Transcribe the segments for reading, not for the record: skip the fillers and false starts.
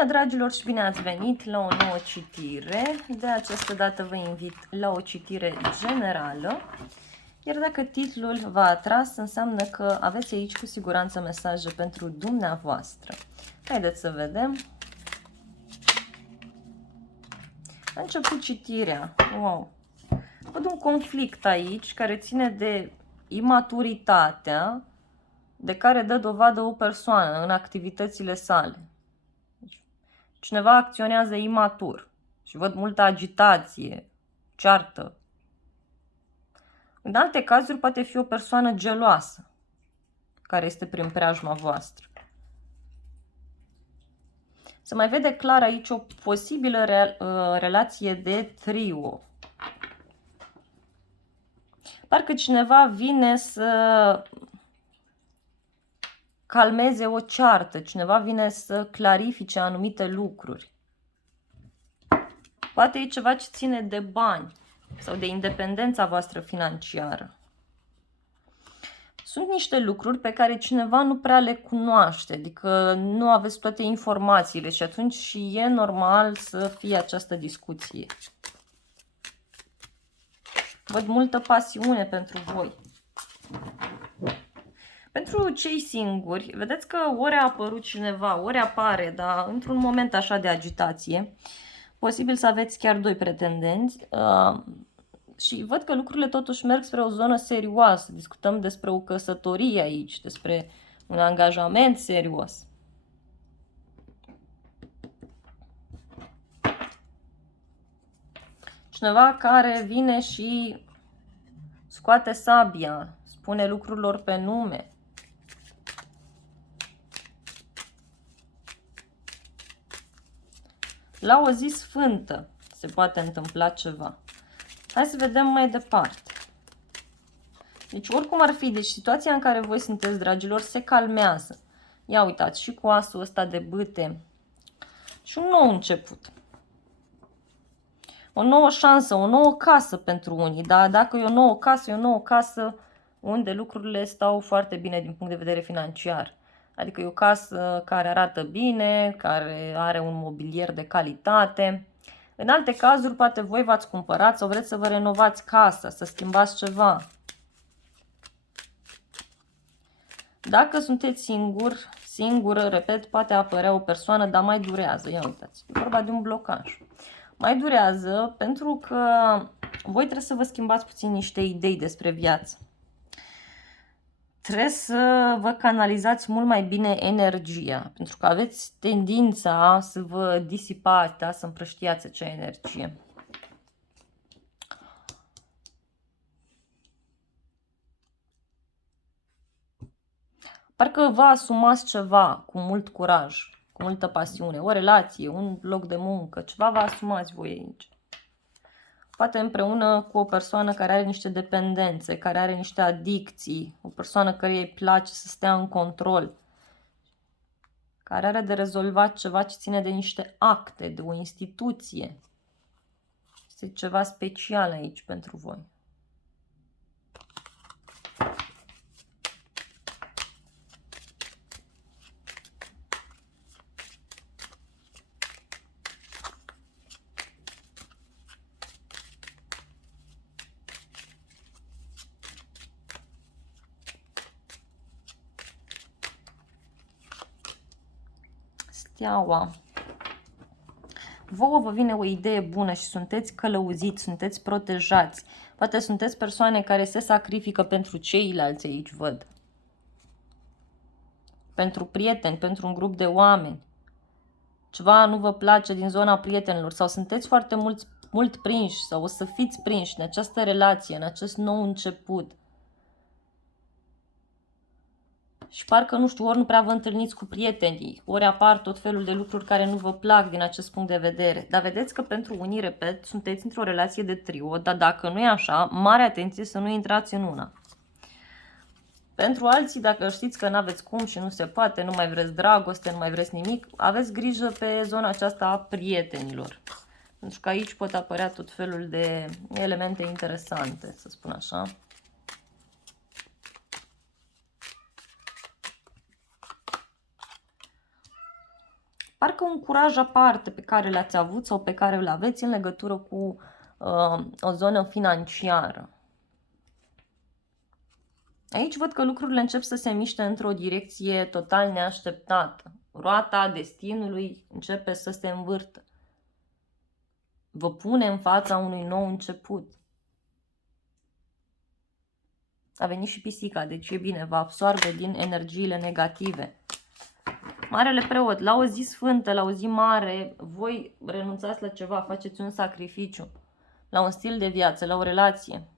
Bună, dragilor, și bine ați venit la o nouă citire. De această dată vă invit la o citire generală. Iar dacă titlul v-a atras, înseamnă că aveți aici cu siguranță mesaje pentru dumneavoastră. Haideți să vedem. A început citirea. Wow! Văd un conflict aici care ține de imaturitatea de care dă dovadă o persoană în activitățile sale. Cineva acționează imatur și văd multă agitație, ceartă. În alte cazuri poate fi o persoană geloasă care este prin preajma voastră. Se mai vede clar aici o posibilă relație de trio. Parcă cineva vine să calmeze o ceartă, cineva vine să clarifice anumite lucruri. Poate e ceva ce ține de bani sau de independența voastră financiară. Sunt niște lucruri pe care cineva nu prea le cunoaște, adică nu aveți toate informațiile și atunci și e normal să fie această discuție. Văd multă pasiune pentru voi. Pentru cei singuri, vedeți că ori a apărut cineva, ori apare, dar într-un moment așa de agitație, posibil să aveți chiar doi pretendenți și văd că lucrurile totuși merg spre o zonă serioasă. Discutăm despre o căsătorie aici, despre un angajament serios. Cineva care vine și scoate sabia, spune lucrurilor pe nume. La o zi sfântă se poate întâmpla ceva. Hai să vedem mai departe. Deci oricum ar fi, deci situația în care voi sunteți, dragilor, se calmează. Ia uitați, și cu asul ăsta de bâte. Și un nou început. O nouă șansă, o nouă casă pentru unii. Dar dacă e o nouă casă unde lucrurile stau foarte bine din punct de vedere financiar. Adică e o casă care arată bine, care are un mobilier de calitate. În alte cazuri, poate voi v-ați cumpărat sau vreți să vă renovați casa, să schimbați ceva. Dacă sunteți singură, repet, poate apărea o persoană, dar mai durează. Ia uitați, e vorba de un blocaj. Mai durează pentru că voi trebuie să vă schimbați puțin niște idei despre viață. Trebuie să vă canalizați mult mai bine energia, pentru că aveți tendința să vă disipați, da? Să împrăștiați acea energie. Parcă vă asumați ceva cu mult curaj, cu multă pasiune, o relație, un loc de muncă, ceva vă asumați voi aici. Poate împreună cu o persoană care are niște dependențe, care are niște adicții, o persoană care îi place să stea în control, care are de rezolvat ceva ce ține de niște acte, de o instituție. Este ceva special aici pentru voi. Steaua. Vouă vă vine o idee bună și sunteți călăuziți, sunteți protejați. Poate sunteți persoane care se sacrifică pentru ceilalți aici, văd. Pentru prieteni, pentru un grup de oameni. Ceva nu vă place din zona prietenilor sau sunteți foarte mult prinși sau o să fiți prinși în această relație, în acest nou început. Și parcă, nu știu, ori nu prea vă întâlniți cu prietenii, ori apar tot felul de lucruri care nu vă plac din acest punct de vedere. Dar vedeți că pentru unii, repet, sunteți într-o relație de trio, dar dacă nu e așa, mare atenție să nu intrați în una. Pentru alții, dacă știți că n-aveți cum și nu se poate, nu mai vreți dragoste, nu mai vreți nimic, aveți grijă pe zona aceasta a prietenilor. Pentru că aici pot apărea tot felul de elemente interesante, să spun așa. parcă un curaj aparte pe care l-ați avut sau pe care îl aveți în legătură cu o zonă financiară. Aici văd că lucrurile încep să se miște într-o direcție total neașteptată. Roata destinului începe să se învârtă. Vă pune în fața unui nou început. A venit și pisica, deci e bine, vă absorbe din energiile negative. Marele preot, la o zi sfântă, la o zi mare, voi renunțați la ceva, faceți un sacrificiu, la un stil de viață, la o relație.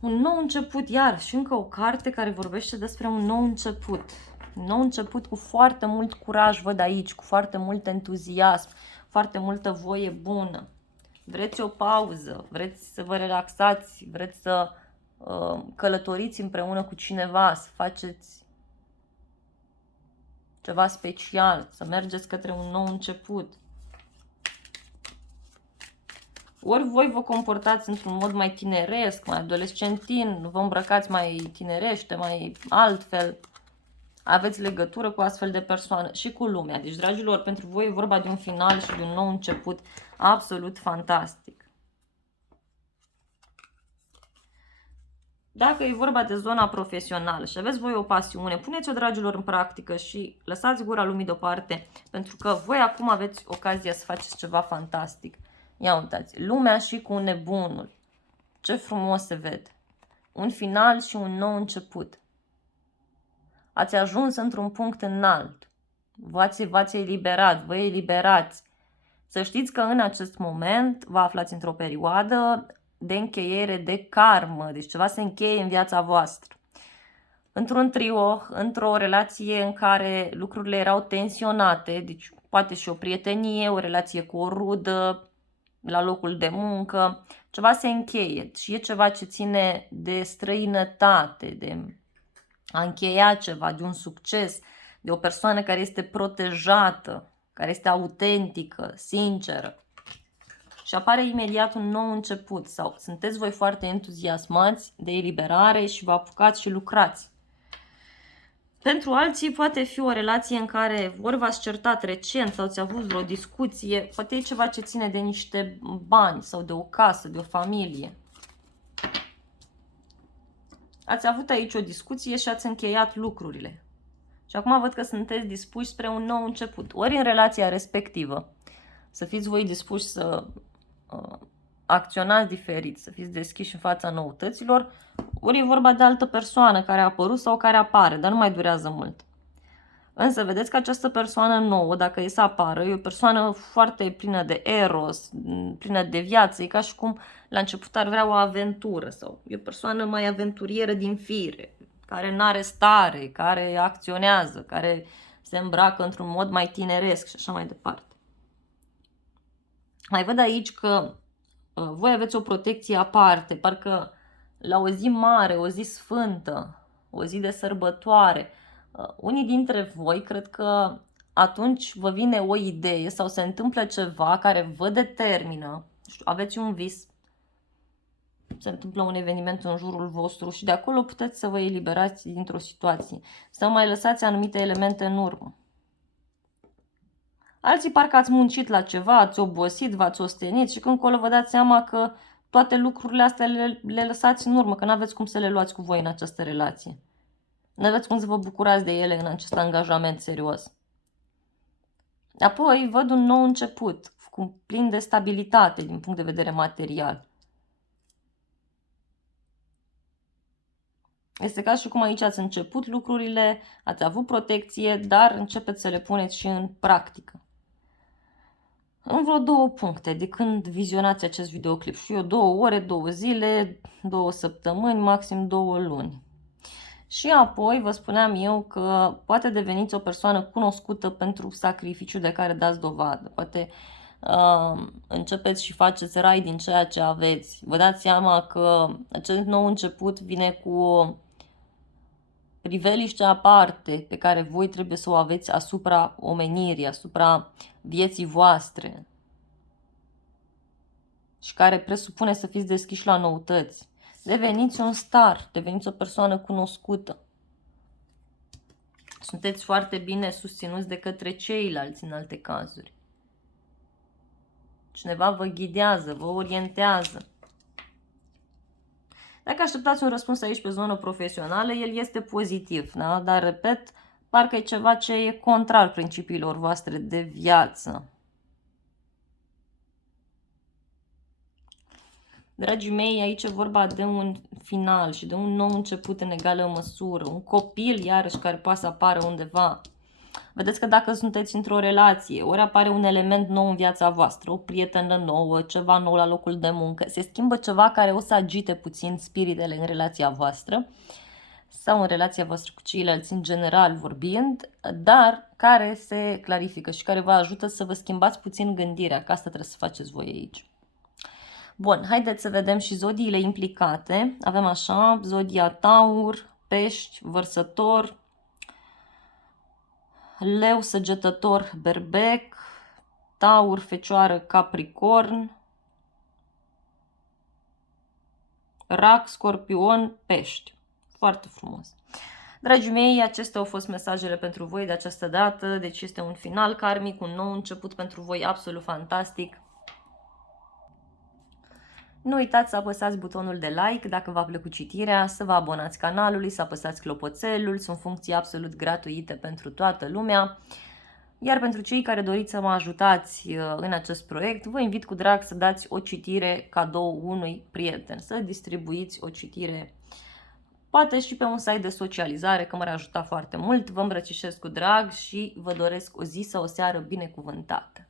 Un nou început, iar și încă o carte care vorbește despre un nou început. Un nou început cu foarte mult curaj, văd aici, cu foarte mult entuziasm, foarte multă voie bună. Vreți o pauză, vreți să vă relaxați, vreți să călătoriți împreună cu cineva, să faceți ceva special, să mergeți către un nou început. Ori voi vă comportați într-un mod mai tineresc, mai adolescentin, vă îmbrăcați mai tinerește, mai altfel. Aveți legătură cu astfel de persoană și cu lumea. Deci, dragilor, pentru voi e vorba de un final și de un nou început absolut fantastic. Dacă e vorba de zona profesională și aveți voi o pasiune, puneți-o, dragilor, în practică și lăsați gura lumii deoparte, pentru că voi acum aveți ocazia să faceți ceva fantastic. Ia uitați, lumea și cu nebunul. Ce frumos se vede. Un final și un nou început. Ați ajuns într-un punct înalt. V-ați eliberat, vă eliberați. Să știți că în acest moment vă aflați într-o perioadă de încheiere de karmă, deci ceva se încheie în viața voastră. Într-un trio, într-o relație în care lucrurile erau tensionate, deci poate și o prietenie, o relație cu o rudă, la locul de muncă, ceva se încheie și e ceva ce ține de străinătate, de a încheia ceva, de un succes, de o persoană care este protejată, care este autentică, sinceră. Și apare imediat un nou început sau sunteți voi foarte entuziasmați de eliberare și vă apucați și lucrați. Pentru alții poate fi o relație în care ori v-ați certat recent sau ați avut vreo discuție, poate e ceva ce ține de niște bani sau de o casă, de o familie. Ați avut aici o discuție și ați încheiat lucrurile. Și acum văd că sunteți dispuși spre un nou început. Ori în relația respectivă să fiți voi dispuși să acționați diferit, să fiți deschiși în fața noutăților, ori e vorba de altă persoană care a apărut sau care apare, dar nu mai durează mult. Însă vedeți că această persoană nouă, dacă e să apară, e o persoană foarte plină de eros, plină de viață, e ca și cum la început ar vrea o aventură sau e o persoană mai aventurieră din fire, care nu are stare, care acționează, care se îmbracă într-un mod mai tineresc și așa mai departe. Mai văd aici că voi aveți o protecție aparte, parcă la o zi mare, o zi sfântă, o zi de sărbătoare, unii dintre voi cred că atunci vă vine o idee sau se întâmplă ceva care vă determină, aveți un vis, se întâmplă un eveniment în jurul vostru și de acolo puteți să vă eliberați dintr-o situație, să mai lăsați anumite elemente în urmă. Alții parcă ați muncit la ceva, ați obosit, v-ați ostenit și când colo vă dați seama că toate lucrurile astea le lăsați în urmă, că nu aveți cum să le luați cu voi în această relație. Nu aveți cum să vă bucurați de ele în acest angajament serios. Apoi văd un nou început, plin de stabilitate din punct de vedere material. Este ca și cum aici ați început lucrurile, ați avut protecție, dar începeți să le puneți și în practică. În vreo 2 puncte de când vizionați acest videoclip. Și eu 2 ore, 2 zile, 2 săptămâni, maxim 2 luni. Și apoi vă spuneam eu că poate deveniți o persoană cunoscută pentru sacrificiul de care dați dovadă. Poate începeți și faceți rai din ceea ce aveți. Vă dați seama că acest nou început vine cu priveliște aparte pe care voi trebuie să o aveți asupra omenirii, asupra vieții voastre și care presupune să fiți deschiși la noutăți. Deveniți un star, deveniți o persoană cunoscută. Sunteți foarte bine susținuți de către ceilalți în alte cazuri. Cineva vă ghidează, vă orientează. Dacă așteptați un răspuns aici pe zonă profesională, el este pozitiv, da? Dar, repet, parcă e ceva ce e contrar principiilor voastre de viață. Dragii mei, aici e vorba de un final și de un nou început în egală măsură. Un copil, iarăși, care poate să apară undeva. Vedeți că dacă sunteți într-o relație, ori apare un element nou în viața voastră, o prietenă nouă, ceva nou la locul de muncă, se schimbă ceva care o să agite puțin spiritele în relația voastră sau în relația voastră cu ceilalți în general vorbind, dar care se clarifică și care vă ajută să vă schimbați puțin gândirea, că asta trebuie să faceți voi aici. Bun, haideți să vedem și zodiile implicate. Avem așa, zodia Taur, Pești, Vărsător, Leu, Săgetător, Berbec, Taur, Fecioară, Capricorn, Rac, Scorpion, Pești. Foarte frumos. Dragii mei, acestea au fost mesajele pentru voi de această dată. Deci este un final karmic, un nou început pentru voi absolut fantastic. Nu uitați să apăsați butonul de like dacă v-a plăcut citirea, să vă abonați canalului, să apăsați clopoțelul, sunt funcții absolut gratuite pentru toată lumea. Iar pentru cei care doriți să mă ajutați în acest proiect, vă invit cu drag să dați o citire cadou unui prieten, să distribuiți o citire, poate și pe un site de socializare, că m-ar ajuta foarte mult. Vă îmbrățișez cu drag și vă doresc o zi sau o seară binecuvântată.